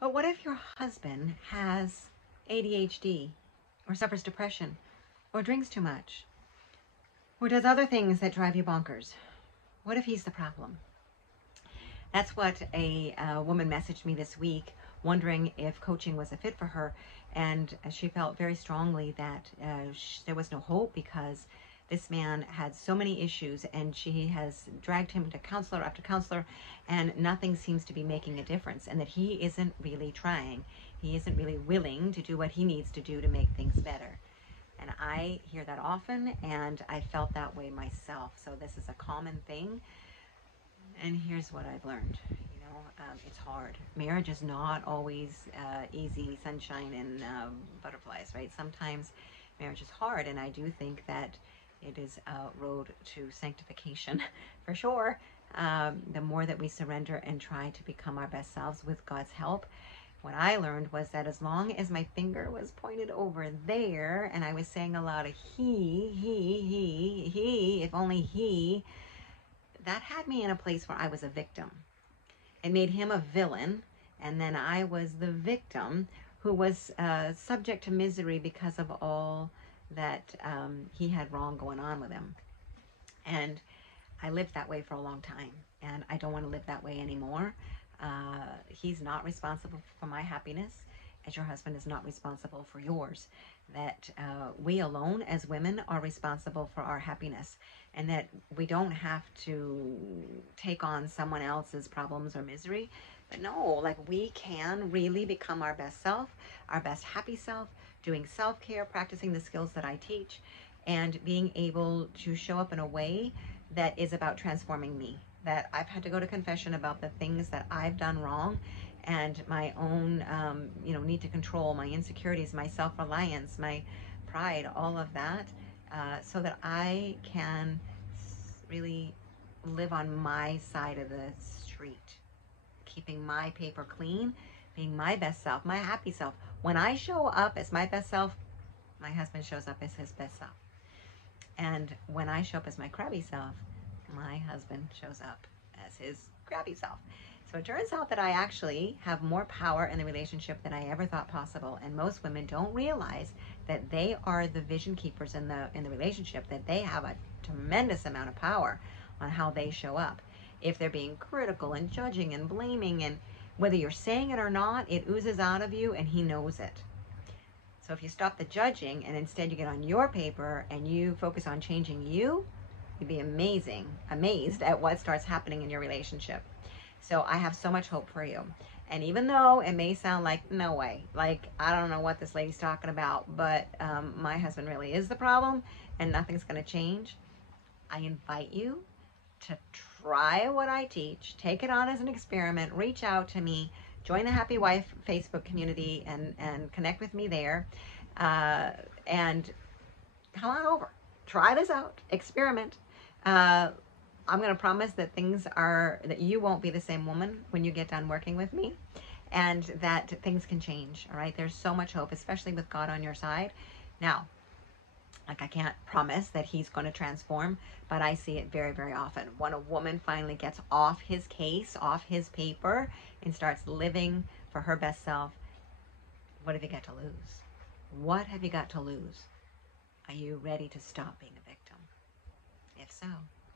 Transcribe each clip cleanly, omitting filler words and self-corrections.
But what if your husband has ADHD or suffers depression or drinks too much or does other things that drive you bonkers? What if he's the problem? That's what a woman messaged me this week, wondering if coaching was a fit for her. And she felt very strongly that there was no hope because this man had so many issues and she has dragged him to counselor after counselor and nothing seems to be making a difference, and that he isn't really trying. He isn't really willing to do what he needs to do to make things better. And I hear that often, and I felt that way myself. So this is a common thing. And here's what I've learned. It's hard. Marriage is not always easy, sunshine and butterflies, right? Sometimes marriage is hard, and I do think that it is a road to sanctification for sure. The more that we surrender and try to become our best selves with God's help. What I learned was that as long as my finger was pointed over there and I was saying a lot of he, if only he, that had me in a place where I was a victim. It made him a villain, and then I was the victim who was subject to misery because of all that he had wrong going on with him. And I lived that way for a long time, and I don't want to live that way anymore. He's not responsible for my happiness, as your husband is not responsible for yours. That we alone as women are responsible for our happiness, and that we don't have to take on someone else's problems or misery. But no, like, we can really become our best self, our best happy self, doing self-care, practicing the skills that I teach, and being able to show up in a way that is about transforming me. That I've had to go to confession about the things that I've done wrong, and my own need to control, my insecurities, my self-reliance, my pride, all of that, so that I can really live on my side of the street, keeping my paper clean, being my best self, my happy self. When I show up as my best self, my husband shows up as his best self. And when I show up as my crabby self, my husband shows up as his crabby self. So it turns out that I actually have more power in the relationship than I ever thought possible. And most women don't realize that they are the vision keepers in the relationship, that they have a tremendous amount of power on how they show up. If they're being critical and judging and blaming, and whether you're saying it or not, it oozes out of you and he knows it. So if you stop the judging and instead you get on your paper and you focus on changing you, you'd be amazed at what starts happening in your relationship. So I have so much hope for you. And even though it may sound like, no way, like, I don't know what this lady's talking about, but my husband really is the problem and nothing's going to change, I invite you to try what I teach, take it on as an experiment, reach out to me, join the Happy Wife Facebook community and connect with me there, and come on over. Try this out, experiment. I'm going to promise that that you won't be the same woman when you get done working with me, and that things can change. All right. There's so much hope, especially with God on your side. Now, like, I can't promise that he's going to transform, but I see it very, very often. When a woman finally gets off his case, off his paper, and starts living for her best self, what have you got to lose? What have you got to lose? Are you ready to stop being a victim? If so,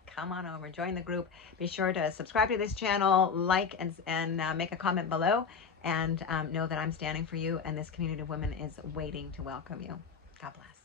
come on over, join the group. Be sure to subscribe to this channel, like, and make a comment below, and know that I'm standing for you, and this community of women is waiting to welcome you. God bless.